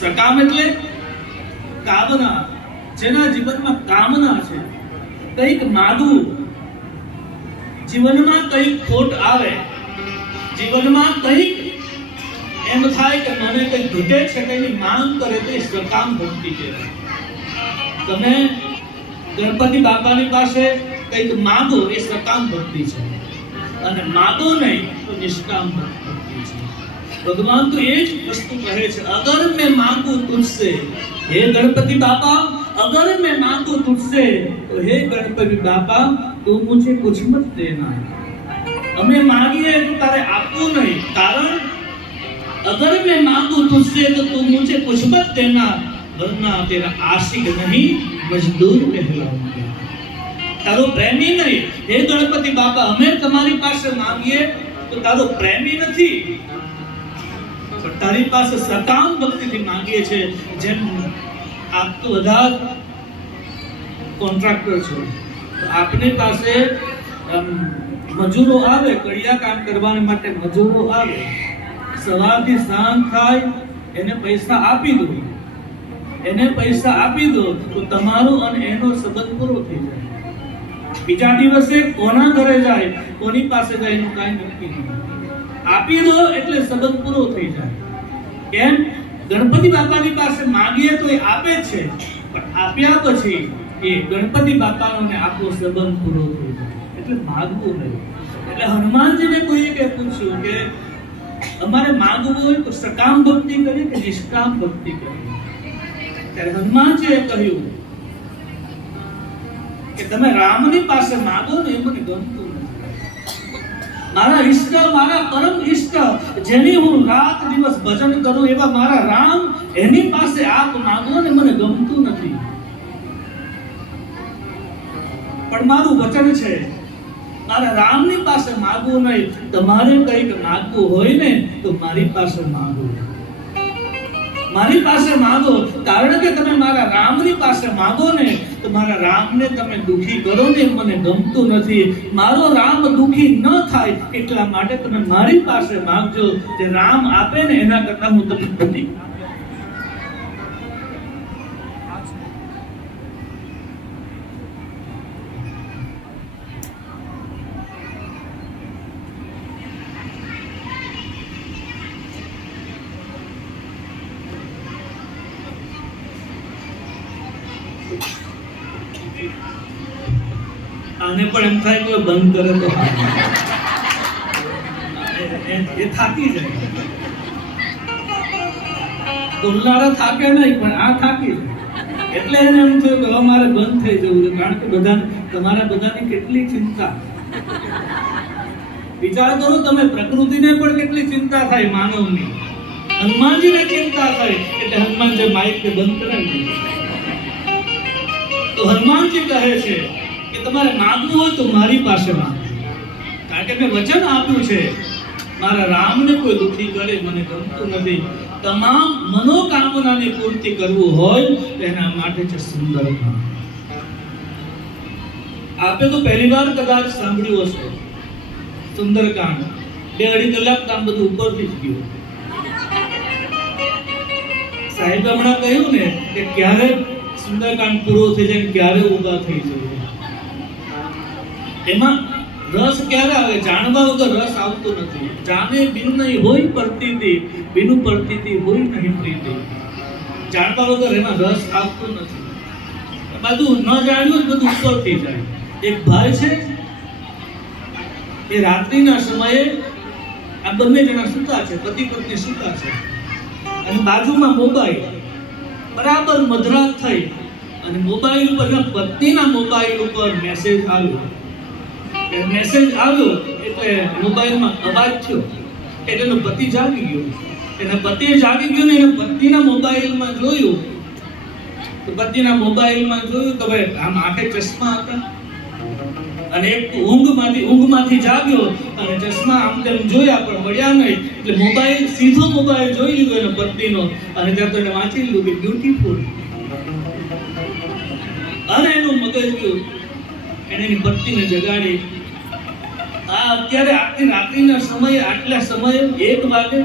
સકામ એટલે કામના, જેના જીવનમાં કામના છે. કંઈક માગવું, જીવનમાં કંઈક ખોટ આવે, જીવનમાં કંઈક એમ થાય કે મને કંઈક ઘટે છે કે એની માંગ કરે તો સકામ ભક્તિ કહેવાય. તમે ગણપતિ બાપાની પાસે કંઈક માગો, એ સકામ ભક્તિ છે. અને માગો નહીં તો નિષ્કામ ભક્તિ. भगवान तो एक वस्तु कहे अगर मैं मांगू तुझसे हे गणपति बापा, अगर मैं मांगू तुझसे तो हे गणपति बापा, तू मुझे कुछ मत देना। हमें मांगिए तो तारे आपू नहीं, कारण अगर मैं मांगू तुझसे तो तू मुझे कुछ मत देना, वरना तेरा आशिक नहीं मजदूर कहलाऊँगा। तारो प्रेमी नहीं, हे गणपति बापा, हमें तुम्हारी पास मांगिए तो तारो प्रेमी नहीं। પણ તારી પાસે સકામ ભક્તિથી માંગીએ છે જેમ આપ તો બધા કોન્ટ્રાક્ટર છો. આપની પાસે મજૂરો આવે, કડિયા કામ કરવા માટે મજૂરો આવે, સવારથી સાંજ થાય, એને પૈસા આપી દો. એને પૈસા આપી દો તો તમારો અને એનો સંબંધ પૂરો થઈ જાય. બીજા દિવસે કોના ઘરે જાય, કોની પાસે જાય એનું કાંઈ નક્કી નહીં આપી દો એટલે સંબંધ પૂરો થઈ જાય. કેમ? ગણપતિ બાપાની પાસે માંગીએ તો એ આપે છે, પણ આપ્યા પછી એ ગણપતિ બાપાનો ને આપણો સંબંધ પૂરો થઈ જાય. એટલે માગવું નહીં. એટલે હનુમાનજીને કોઈએ કે પૂછ્યું કે અમારે માંગવું હોય તો સકામ ભક્તિ કરી કે નિષ્કામ ભક્તિ કરી? ત્યારે હનુમાનજીએ કહ્યું કે તમે રામની પાસે માંગો ને એ મને ગમતું મારા ઈષ્ટ, મારા પરમ ઈષ્ટ, જેની હું રાત દિવસ ભજન કરું એવા મારા રામ, એની પાસે આપ માંગો ને મને ગમતું નથી. પણ મારું વચન છે, મારા રામની પાસે માગવું નહીં. તમારે કંઈક માગવું હોય ને, તો મારી પાસે માંગો. મારી પાસે માંગો, કારણ કે તમે મારા રામની પાસે માગો ને તો મારા રામને તમે દુખી કરો ને મને ગમતું નથી. મારો રામ દુખી ન થાય એટલા માટે તમે મારી પાસે માંગજો. જે રામ આપે ને એના કરતા હું તમને બધી આને પણ એમ થાય કે બંધ કરે તો એ- થાકી જાય. બોલનારા થાકે નહીં, પણ આ થાકી એટલે એને એમ થયું કે હવે બંધ થઈ જવું છે, કારણ કે બધા તમારા બધાની કેટલી ચિંતા. વિચાર કરો, તમે પ્રકૃતિને પણ કેટલી ચિંતા થાય, માનવની. હનુમાનજીને ચિંતા થાય, એટલે હનુમાનજી માઇક ને બંધ કરાવી તો હનુમાનજી કહે છે તમારે માગવું હોય તો મારી પાસે માંગો કારણ કે મેં વચન આપ્યું છે, મારા રામને કોઈ દુઃખી કરે, મને ગમતું નથી. તમામ મનોકામનાની પૂર્તિ કરવું હોય એના માટે છે સુંદર આપે તો પહેલી વાર કદાચ સાંભળ્યું હશે. સુંદરકાંડ. બે અઢી કલાક કામ બધું ઉપરથી જ ગયું. સાહેબ હમણાં કહ્યું ને કે ક્યારે સુંદરકાંડ પૂરો થઈ જાય ક્યારે ઊભા થઈ જવું? એમાં રસ ક્યારે આવે? જાણવા વગર રસ આવતો નથી. જાણે બિન નહીં હોય પ્રતીતિ, બિનું પ્રતીતિ હોય નહીં પ્રીતિ. જાણવા વગર એમાં રસ આવતો નથી. બધું ન જાણ્યું બધું ઉપર થઈ જાય. એક ભાઈ છે, એ રાત્રિના સમયે આ બંને જણા સૂતા છે, પતિ પત્ની સૂતા છે. અને બાજુમાં મોબાઈલ. બરાબર મધરાત થઈ. અને મોબાઈલ ઉપર પત્નીના મોબાઈલ ઉપર મેસેજ આવ્યો. મેસેજ આવ્યો એટલે મોબાઈલમાં અવાજ થયો. એટલે એનો પતિ જાગી ગયો. એના પતિ જાગી ગયો ને એના પત્નીના મોબાઈલમાં જોયું. તો પતિના મોબાઈલમાં જોયું તો ભાઈ આમ આંખે ચશ્મા હતા. અને એક ઊંઘમાંથી ઊંઘમાંથી જાગ્યો અને ચશ્મા આમ તેમ જોયા પણ મળ્યા નહીં. એટલે મોબાઈલ, સીધો મોબાઈલ જોઈ લીધો એનો પત્નીનો અને ત્યાં તો એને વાંચી લીધું કે બ્યુટીફુલ અને એનું મગજ ગયું. એને એની પત્નીને જગાડી. આ અત્યારે આટલી રાત્રિના સમયે, આટલા સમયે એક વાગે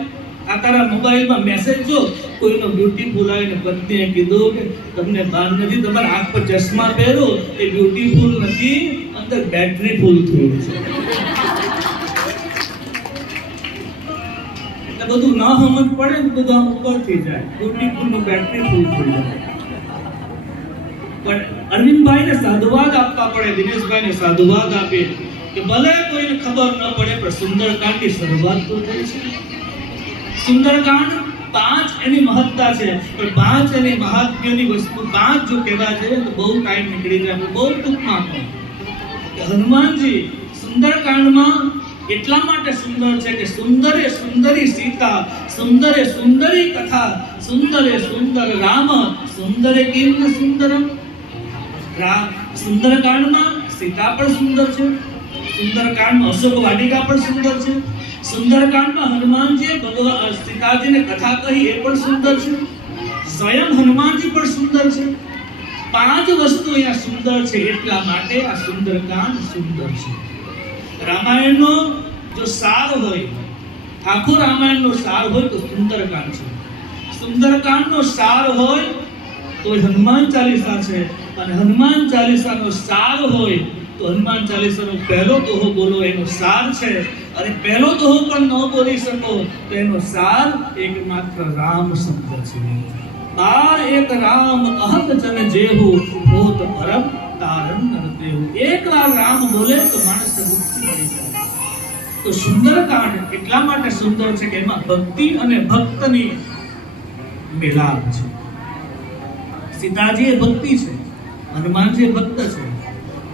આ તારા મોબાઈલમાં મેસેજ જો, કોઈનો બ્યુટી બોલાવીને પત્નીએ કીધું કે તમને ભાન નથી, તમારા આંખ પર ચશ્મા પહેરો, એ બ્યુટીફુલ નથી, અંદર બેટરી ફૂલ થયું છે. એટલે બધું ન સમજ પડે ને બધું આમ ઉપરથી જાય. બ્યુટીફુલનું બેટરી ફૂલ થઈ જાય. પણ અરવિંદભાઈને સાધુવાદ આપવા પડે, દિનેશભાઈને સાધુવાદ આપે, કે ભલે કોઈને ખબર ન પડે, પણ સુંદરકાંડની શરૂઆત તો થઈ છે. સુંદરકાંડ પાંચ એની મહત્તા છે, પણ પાંચ એની મહાત્મ્યની વસ્તુ, પાંચ જો કહેવા છે, તો બહુ ટાઈમ નીકળી જાય બહુ ટૂંકમાં કહું. હનુમાનજી સુંદરકાંડમાં એટલા માટે સુંદર છે કે સુંદરે સુંદરી સીતા, સુંદરે સુંદરી કથા, સુંદરે સુંદર રામ, સુંદરે કેમ સુંદરમ? રા- સુંદરકાંડમાં સીતા પણ સુંદર છે. સુંદરકાંડમાં અશોક વાટિકા પણ સુંદર છે. સુંદરકાંડમાં હનુમાનજીએ ભગવાન સીતાજીને કથા કહી એ પણ સુંદર છે. સ્વયં હનુમાનજી પણ સુંદર છે. પાંચ વસ્તુ એટલા માટે આ સુંદરકાંડ સુંદર છે. રામાયણનો જો સાર હોય આખો રામાયણનો સાર હોય તો સુંદરકાંડ છે. સુંદરકાંડનો સાર હોય તો હનુમાન ચાલીસા છે. અને હનુમાન ચાલીસાનો સાર હોય તો હનુમાન ચાલીસાનો પહેલો દોહો બોલો, એનો સાર છે. અને પહેલો દોહો પણ ન બોલી શકો તો એનો સાર એકમાત્ર રામ શબ્દ છે. આ એક રામ કહત જન જેહુ હોત પરમ તારણ નર દેહુ એક વાર રામ બોલે તો માણસને મુક્તિ મળી જાય. તો સુંદરકાંડ એટલા માટે સુંદર છે કે એમાં ભક્તિ અને ભક્તની મેલાપ છે. સીતાજી એ ભક્તિ છે. હનુમાનજી ભક્ત છે,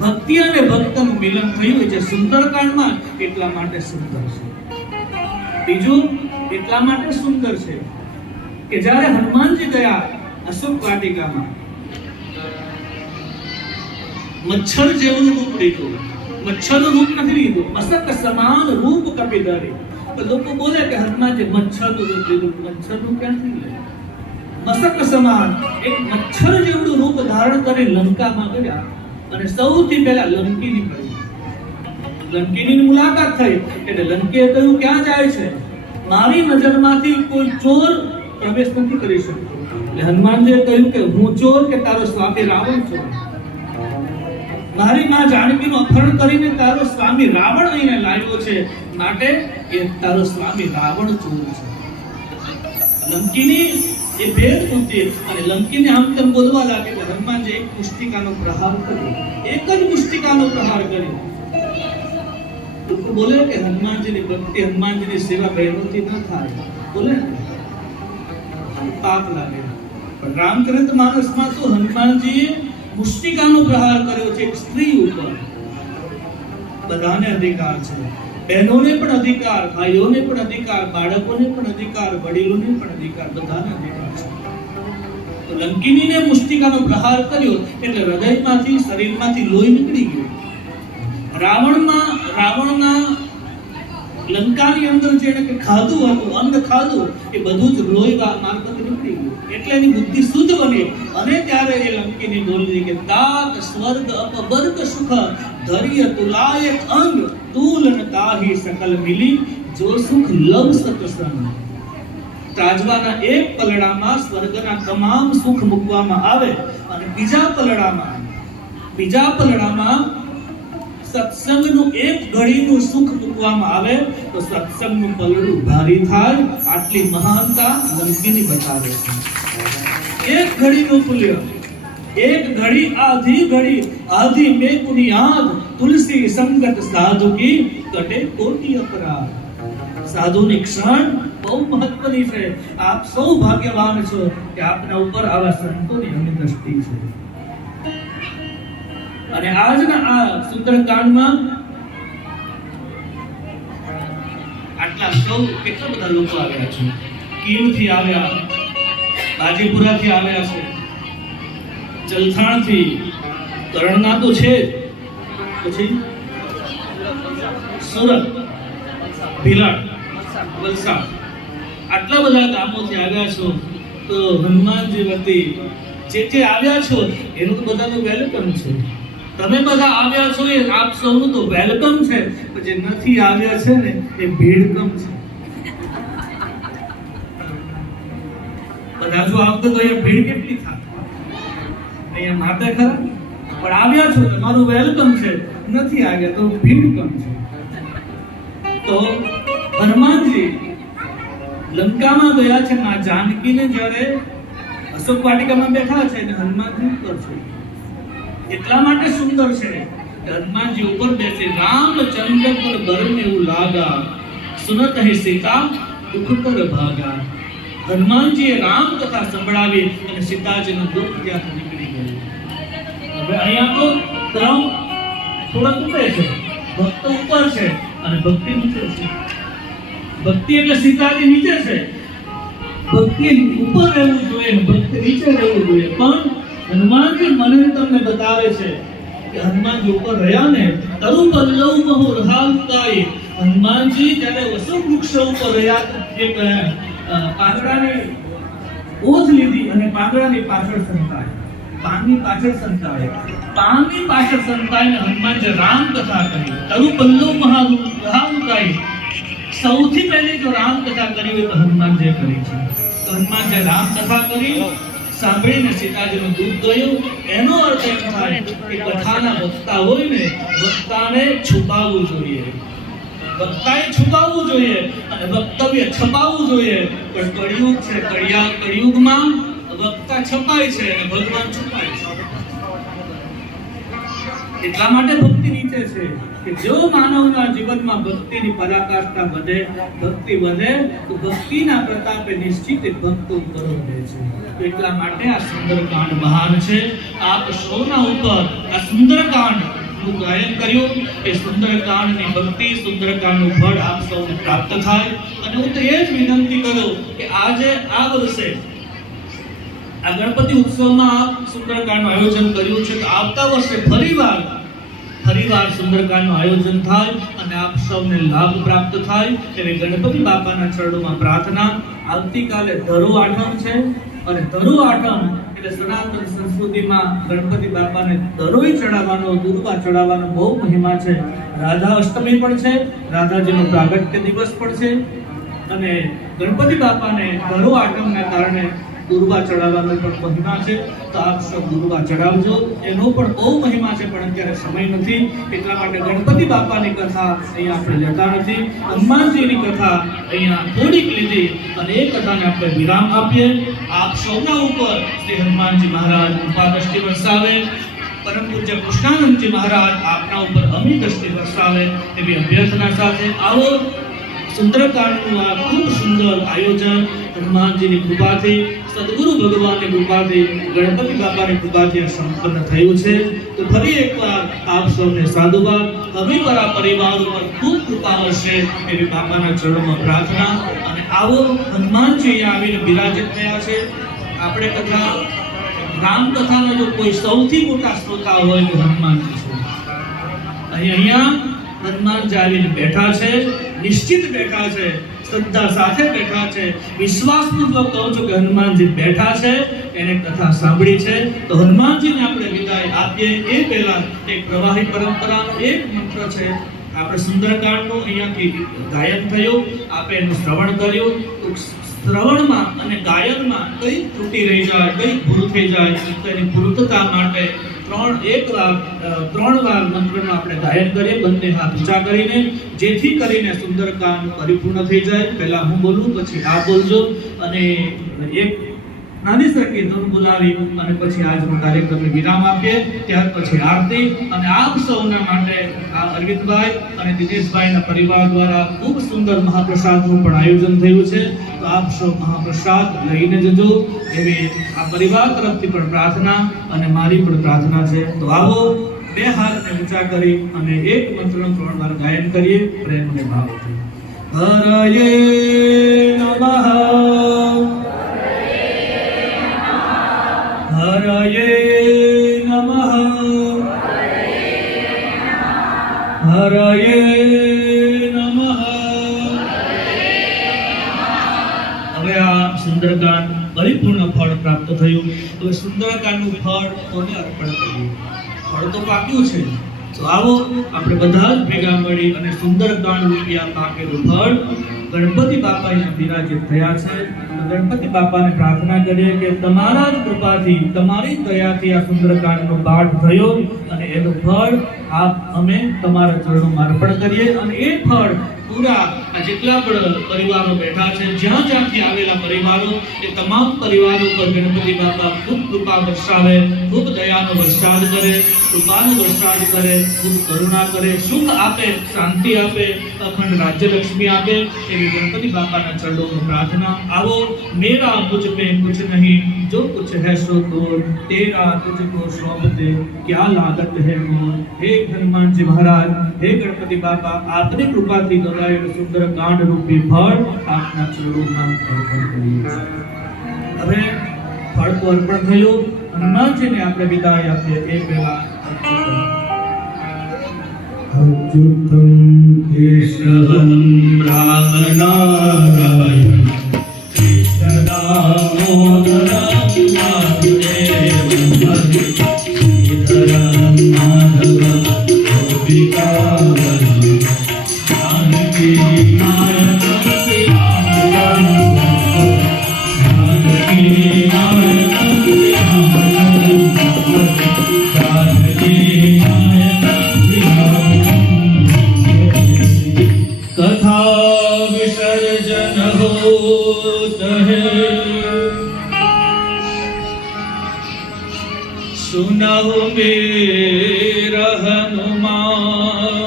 ભક્તિ અને ભક્તનું મિલન થયું છે સુંદરકાંડમાં એટલા માટે સુંદર છે. બીજું, એટલા માટે સુંદર છે કે જ્યારે હનુમાનજી ગયા અશોક વાટિકામાં, મચ્છર જેવું રૂપ લીધું. મચ્છરનું રૂપ નથી લીધું મસક સમાન રૂપ કપી ધરી. લોકો બોલે કે હનુમાનજી મચ્છરનું રૂપ લીધું, મચ્છરનું ક્યાંથી લે મસક સમાન એક મચ્છર જેવડું રૂપ ધારણ કરી લંકામાં ગયા અને સૌથી પહેલા લંકીની કરી લંકીની મુલાકાત થઈ એટલે લંકીએ કહ્યું, ક્યાં જાય છે? મારી નજરમાંથી કોઈ ચોર પ્રવેશ નથી કરી શકતો. એટલે હનુમાનજીએ કહ્યું કે, હું ચોર કે તારો સ્વામી રાવણ છો? મારી માં જાનકીનું અપહરણ કરીને તારો સ્વામી રાવણ અહીંયા લાવ્યો છે માટે એ તારો સ્વામી રાવણ ચોર છે. લંકીની એ ભેદ બુદ્ધિ અને લંકીને આમ તેમ બોલવા લાગે એટલે હનુમાનજી એક પુસ્તિકાનો પ્રહાર કર્યો. એક જ પુસ્તિકાનો પ્રહાર કર્યો. બોલે કે હનુમાનજીની ભક્તિ, હનુમાનજીની સેવા બહેનોથી ન થાય. બોલે પાપ લાગે. પણ રામચરિત માનસમાં તો હનુમાનજીએ મુષ્ટિકાનો પ્રહાર કર્યો છે એક સ્ત્રી ઉપર. બધાને અધિકાર છે. બહેનોને પણ અધિકાર, ભાઈઓને પણ અધિકાર, બાળકોને પણ અધિકાર, વડીલોને પણ અધિકાર, બધાને અધિકાર છે. તો લંકિનીને મુષ્ટિકાનો પ્રહાર કર્યો એટલે હૃદયમાંથી, શરીરમાંથી લોહી નીકળી ગયું. રાવણમાં, રાવણના લંકાની અંદર જેણે કે ખાધું હતું અન્ન ખાધું, એ બધું જ લોહી મારફતે નીકળી ગયું. એટલે એની બુદ્ધિ શુદ્ધ બની. અને ત્યારે એ લંકીની બોલી કે તાક સ્વર્ગ અપબર્ગ સુખ ધૈર્ય તુલાય અંગ. તુલ ન તાહી સકલ મિલી, જો સુખ લવ સતસંગ ત્રાજવાના એક પલડામાં સ્વર્ગના તમામ સુખ મૂકવામાં આવે અને બીજા પલડામાં બીજા પલડામાં સત્સંગનું એક ઘડીનું સુખ મૂકવામાં આવે, તો સત્સંગનું પલડું ભારી થાય, આટલી મહાનતા લંકીની બતાવે છે. એક ઘડીનું પુલ્ય એક ઘડી, આધી ઘડી, આધી મેં કુની યાદ તુલસી સંગત સાધુ કી કટે કોટી અપરાધ. સાધુની ક્ષણ બહુ મહત્વની છે. આપ સૌ ભાગ્યવાન છો કે આપના ઉપર આવા સંતોની અમે દ્રષ્ટિ છે. અને આજના આ સુંદરકાંડમાં આટલા સૌ કેટલા બધા લોકો આવ્યા છે? કીમથી આવ્યા, બાજીપુરાથી આવ્યા છે. જલથાણથી કરણના તો છે. પછી સુરત, ભીલાડ, વલસાડ. આટલા બધા ગામોથી આવ્યા છો તો હનુમાનજી વતી જે જે આવ્યા છો એનું તો બધાનું વેલકમ છે. તમે બધા આવ્યા છો એ આપ સૌનું તો વેલકમ છે, પણ જે નથી આવ્યા છે ને એ ભીડકમ છે. બધા જો આવતો તો અહીંયા ભીડ કેટલી થાય? અહીંયા માટે ખરા? પણ આવ્યા છો તમારું વેલકમ છે. નથી આવ્યા તો ભીડ કમ છે. તો હનુમાનજી, લંકામાં ગયા છે માં જાનકીને જ્યારે અશોક વાટિકામાં બેઠા છે અને હનુમાનજી ઉપર છે. એટલા માટે સુંદર છે કે હનુમાનજી ઉપર બેસે. રામચંદ્ર પર બરને એવું લાગા. સુનત હે સીતા, દુઃખ કર ભાગા. હનુમાનજીએ રામ કથા સંભળાવી અને સીતાજીનું દુઃખ ત્યાંથી નીકળી ગયું હવે અહીંયા તો ક્રમ થોડા તૂટે છે. ભક્ત ઉપર છે અને ભક્તિ નીચે છે. ભક્તિ એટલે સીતાજી નીચે છે. ભક્તિ ઉપર રહેવું જોઈએ ભક્તિ નીચે રહેવું જોઈએ. પણ હનુમાનજી મને તમને બતાવે છે કે હનુમાનજી ઉપર રહ્યા ને તરુ પલ્લવ મહુ રહાવતાઈ હનુમાનજી જ્યારે વસુ વૃક્ષ ઉપર રહ્યા એક પાંદડાની ઓથ લીધી અને પાંદડાની પાછળ સંતાય પાનની પાછળ સંતાય પાનની પાછળ સંતાઈને હનુમાનજી રામ કથા કહી તરુ પલ્લવ મહા રહાવતાઈ સૌથી પહેલી જો રામ કથા કરી હોય તો હનુમાનજીએ કરી છે. તો રામ કથા કરી, સાંભળીને સીતાજીનું દૂધ દોયું. એનો અર્થ એમ થાય કે કથાના વક્તા હોય ને, વક્તાને છુપાવવું જોઈએ. વક્તાએ છુપાવવું જોઈએ અને વક્તવ્ય છપાવવું જોઈએ. પણ કળિયુગ છે, કળિયા કળિયુગમાં વક્તા છપાય છે અને ભગવાન છુપાય છે. એટલા માટે ભક્તિ નીચે છે કે જો માનવના જીવનમાં ભક્તિની પરાકાષ્ઠા વધે, ભક્તિ વધે, તો ભક્તિના પ્રતાપે નિશ્ચિત ભક્ત ઉપર રહે છે. એટલા માટે આ સુંદરકાંડ મહાન છે. આપ સૌના ઉપર આ સુંદરકાંડનું ગાયન કર્યું. એ સુંદરકાંડની ભક્તિ, સુંદરકાંડનું ફળ આપ સૌને પ્રાપ્ત થાય. અને હું તો એ જ વિનંતી કરું કે આજે આ વર્ષે આ ગણપતિ ઉત્સવમાં આપ સુંદરકાંડનું આયોજન કર્યું છે. તો આવતા વર્ષે ફરીવાર ફરીવાર સુંદરકાંડનું આયોજન થાય અને આપ સૌને લાભ પ્રાપ્ત થાય એવી ગણપતિ બાપાના ચરણોમાં પ્રાર્થના. આવતીકાલે ધરુ આઠમ છે અને ધરુ આઠમ એટલે સનાતન સંસ્કૃતિમાં ગણપતિ બાપાને દરોઈ ચડાવવાનો, દુર્વા ચડાવવાનો બહુ મહિમા છે. રાધા અષ્ટમી પણ છે. રાધાજીનો પ્રાગટ્ય દિવસ પણ છે. અને ગણપતિ બાપાને ધરો આઠમના કારણે દુર્વા ચડાવવાનો પણ મહિમા છે. તો આપ સૌ દુર્વા ચડાવજો. એનો પણ બહુ મહિમા છે, પણ અત્યારે સમય નથી. એટલા માટે ગણપતિ બાપાની કથા અહીંયા આપણે લેતા નથી. હનુમાનજીની કથા અહીંયા થોડીક લીધી અને એ કથાને આપણે વિરામ આપીએ. આપ સૌના ઉપર શ્રી હનુમાનજી મહારાજ કૃપા દ્રષ્ટિ વરસાવે. પરમ પૂજ્ય કૃષ્ણાનંદજી મહારાજ આપના ઉપર અમી દ્રષ્ટિ વરસાવે એવી અભ્યર્થના સાથે આવો. સુંદરકાંડનું આ ખૂબ સુંદર આયોજન હનુમાનજીની કૃપાથી સદગુરુ ભગવાનની કૃપાથી, ગણપતિ બાપાની કૃપાથી આ સંપન્ન થયું છે. તો ફરી એકવાર આપ સૌને સાધુવાદ. હમીપરા પરિવાર ઉપર ખૂબ કૃપા હશે એવી બાપાના ચરણમાં પ્રાર્થના. અને આવો હનુમાનજી આવીને બિરાજિત થયા છે. આપણે કથા, રામકથાનો જો કોઈ સૌથી મોટા શ્રોતા હોય તો હનુમાનજી છે. અહીં અહીંયા હનુમાનજી આવીને બેઠા છે, નિશ્ચિત બેઠા છે. શ્રદ્ધા સાથે બેઠા છે. વિશ્વાસપૂર્વક કહું છું કે હનુમાનજી બેઠા છે, એને કથા સાંભળી છે. તો હનુમાનજીને આપણે વિદાય આપીએ. એ પહેલા એક પ્રવાહી પરંપરાનો એક મંત્ર છે. આપણે સુંદરકાંડનું અહીંયાથી ગાયન થયું. આપણે એનું શ્રવણ કર્યું. શ્રવણમાં અને ગાયનમાં કઈ ત્રુટિ રહી જાય, કઈ ભૂલ થઈ જાય તો એની પૂર્તતા માટે ત્રણ, એક ત્રણ વાર મંત્રનું આપણે ગાયન કરીએ, બંને હાથ ઊંચા કરીને. જેથી કરીને સુંદરકાંડ પરિપૂર્ણ થઈ જાય. પહેલા હું બોલું, પછી આ બોલજો. અને એક નાની સરખી ધૂન બોલાવી અને પછી આજનો કાર્યક્રમને વિરામ આપીએ. ત્યાર પછી આરતી. અને આપ સૌના માટે આ અરવિંદભાઈ અને દિનેશભાઈના પરિવાર દ્વારા ખૂબ સુંદર મહાપ્રસાદનું પણ આયોજન થયું છે. તો આપ સૌ મહાપ્રસાદ લઈને જજો. એવી આ પરિવાર તરફથી પણ પ્રાર્થના અને મારી પણ પ્રાર્થના છે. તો આવો બે હાથને ઊંચા કરી અને એક મંત્રનું ત્રણ વાર ગાયન કરીએ. પ્રેમ અને ભાવથી હરયે નમઃ. હરયે નમઃ. હરયે સુંદરકાંડ પરિપૂર્ણ ફળ પ્રાપ્ત થયું. હવે સુંદરકાંડનું ફળ કોને અર્પણ કર્યું? ફળ તો પાક્યું છે. તો આવો આપણે બધા જ ભેગા મળી અને સુંદરકાંડ રૂપિયા પાકેલું ફળ ગણપતિ બાપા અહીંયા બિરાજિત થયા છે. ગણપતિ બાપાને પ્રાર્થના કરીએ કે તમારા જ કૃપાથી, તમારી દયાથી આ સુંદરકાંડનો પાઠ થયો અને એનું ફળ આપ અમે તમારા ચરણોમાં અર્પણ કરીએ અને એ ફળ પૂરા આ જેટલા પણ પરિવારો બેઠા છે, જ્યાં જ્યાંથી આવેલા પરિવારો, એ તમામ પરિવારો પર ગણપતિ બાપા ખૂબ કૃપા વરસાવે, ખૂબ દયાનો વરસાદ કરે, કૃપાનો વરસાદ કરે, ખૂબ કરુણા કરે, સુખ આપે, શાંતિ આપે, અખંડ રાજ્યલક્ષ્મી આપે, એવી ગણપતિ બાપાના ચરણોમાં પ્રાર્થના. આવો, મેરા મુજ મે કુછ નહીં, જો કુછ હૈ સો तोड़ તેરા तुझको सौंप दे क्या लागत है मोर हे हनुमान जी महाराज हे गणपति बापा आपने कृपा थी ફળદાયક સુંદર કાંડ રૂપી ફળ આપના ચરણોમાં અર્પણ કરીએ હવે ફળ તો અર્પણ થયું હનુમાનજીને આપણે વિદાય આપીએ એ પહેલા અચ્યુતમ કેશવમ રામનારાયણ કૃષ્ણ દામોદર सुनहो मेरा हनुमान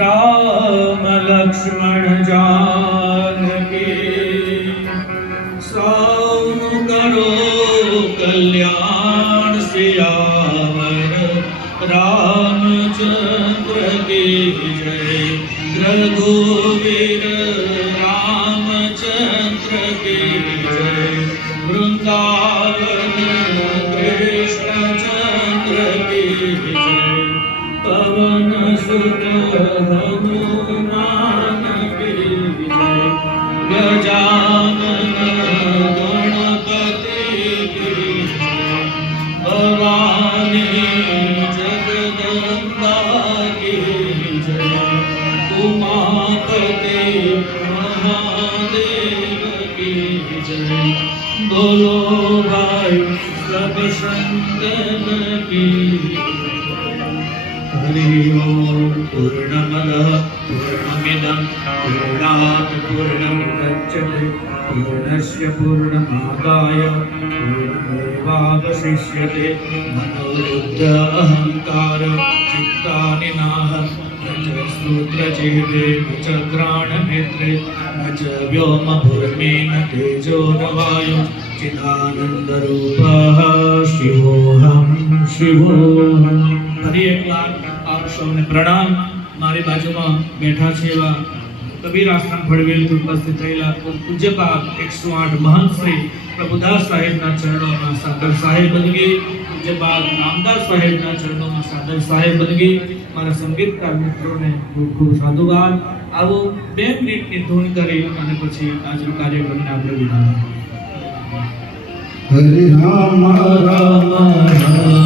राम लक्ष्मण जान के सौन करो कल्याण सियावर रामचंद्र की जय रघुवीर બોલો ભાઈ સબ સંગમ हरि ओम ઓમ પૂર્ણમદ પૂર્ણમિદમ પૂર્ણાત પૂર્ણમ ગચ્છતે પૂર્ણસ્ય પૂર્ણમાદાય પૂર્ણમેવાવશિષ્યતે મનોરુદ્ધ અહંકાર ચિત્તાનિ નાહ च श्रोत्रजिह्वे न च घ्राणनेत्रे न च व्योमभूर्मे न तेजो न वायु चिदानन्दरूपः शिवोऽहं शिवोऽहम् ફરી એકવાર આપ સૌને પ્રણામ મારી બાજુમાં બેઠા છે એવા કબીર આશ્રમ ભડવેલથી ઉપસ્થિત થયેલા પૂજ્યપાદ એકસો આઠ મહંત શ્રી પ્રભુદાસ સાહેબના ચરણોમાં સાદર સાહેબ બનગી પૂજ્યપાદ નામદાર સાહેબના ચરણોમાં સાદર સાહેબ બનગી મારા સંગીતકાર મિત્રોને ખૂબ ખૂબ સાધુવાદ આવો બે મિનિટની ધૂન કરી અને પછી આજનો કાર્યક્રમને આપણે વિધાન હરે રામ રામ રામ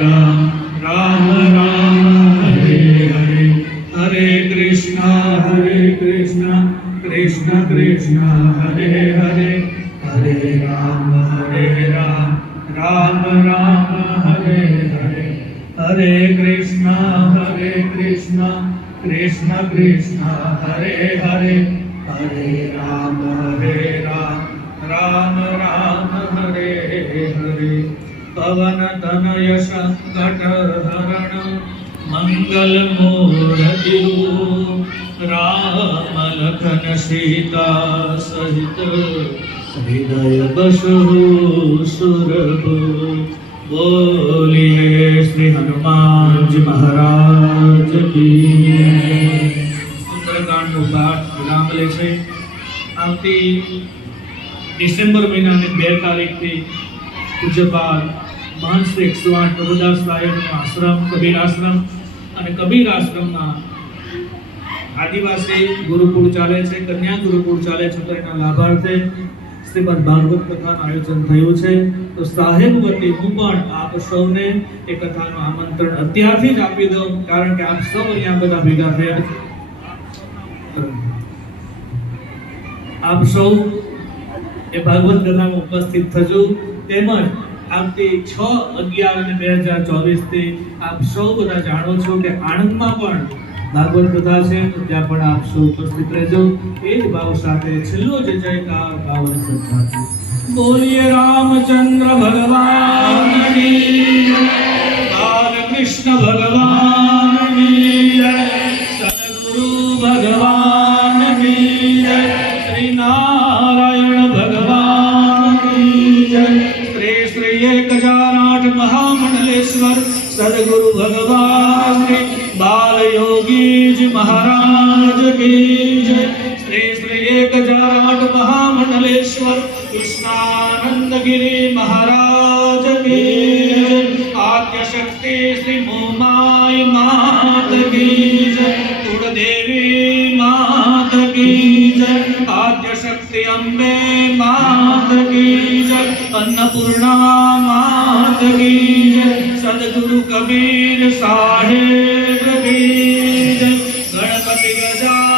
બોલીએ શ્રી હનુમાનજી મહારાજ કી સુંદરકાંડનો પાઠ વિરામ લે છે. આવતી ડિસેમ્બર મહિનાની બે તારીખથી પૂજ્યપાદ મહંત શ્રી એકસો આઠ પ્રભુદાસ સાહેબનો આશ્રમ, કબીર આશ્રમ અને કબીર આશ્રમમાં આદિવાસી ગુરુકુળ ચાલે છે, કન્યા ગુરુકુળ ચાલે છે તો એના લાભાર્થે શ્રીમદ ભાગવત કથાનું આયોજન થયું છે. તો સાહેબ વતી હું પણ આપ સૌને એ કથાનું આમંત્રણ અત્યારથી જ આપી દઉં, કારણ કે આપ સૌ અહીંયા બધા ભેગા થયા છે. આપ સૌ એ ભાગવત કથામાં ઉપસ્થિત થજો. તેમજ આવતી છ અગિયાર અને બે હજાર ચોવીસથી આપ સૌ બધા જાણો છો કે આણંદમાં પણ ભાગવત કથા છે તો ત્યાં પણ આપ સૌ ઉપસ્થિત રહેજો એ જ ભાવ સાથે છેલ્લો જય જયકાર ભાવ અને શ્રદ્ધાથી બોલીએ રામચંદ્ર ભગવાન કી જય. બાલકૃષ્ણ ભગવાન કી જય. સદગુરુ ભગવાન કી જય શ્રી નારાયણ ભગવાન કી જય શ્રી શ્રી એક હજાર આઠ મહામંડલેશ્વર સદગુરુ ભગવાન શ્રી બાલ યોગીજી મહારાજ કી જય શ્રી શ્રી એક આઠ મહામંડલેશ્વર કૃષ્ણાનંદ ગિરી મહારાજ કી આદ્ય શક્તિ શ્રી મોમાય માત કી જય કુળદેવી માત કી જય આદ્ય શક્તિ અંબે માત કી જય અન્નપૂર્ણા માત કી જય સદગુરુ કબીર સાહેબ ગણપતિ ગજાનંદ